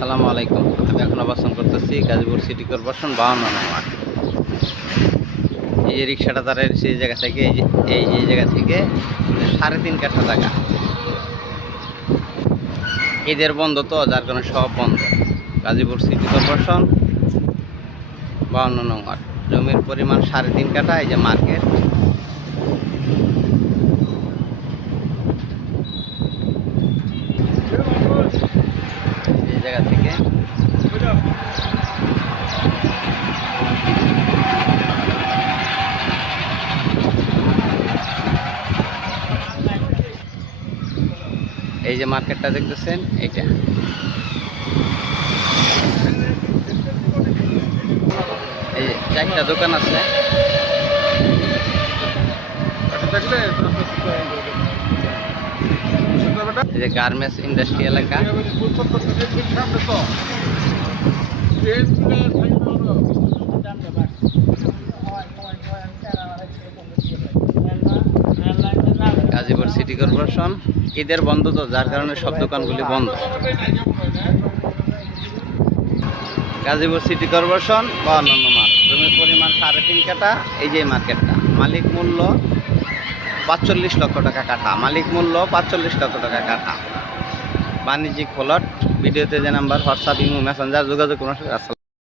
আসসালামু আলাইকুম। আমি এখন অবস্থান করতেছি গাজীপুর সিটি কর্পোরেশন 52 নম্বর। এই যে রিক্সাটা তারা সেই জায়গা থেকে এই জায়গা থেকে 3.5 কাঠা জায়গা ঈদের বন্ধ, তো যার কারণে সব বন্ধ। গাজীপুর সিটি কর্পোরেশন 52 নম্বর। জমির পরিমাণ 3.5 কাঠা। এই যে মার্কেট, এই জায়গা থেকে এই যে মার্কেটটা দেখতেছেন, এইটা এই যে 4টা দোকান আছে। এই যে গার্মেন্টস ইন্ডাস্ট্রি এলাকা। গাজীপুর সিটি কর্পোরেশন ঈদের বন্ধ, তো যার কারণে সব দোকানগুলি বন্ধ। গাজীপুর সিটি কর্পোরেশন 52 নম্বর। জমির পরিমাণ 3.5 কাঠা। এই যে মার্কেটটা, মালিক মূল্য 45 লক্ষ টাকা কাঠা। মালিক মূল্য 45 লক্ষ টাকা কাঠা। বাণিজ্যিক প্লট। ভিডিওতে যে নাম্বার, হোয়াটসঅ্যাপ, ইমো, মেসেঞ্জার যোগাযোগ করুন।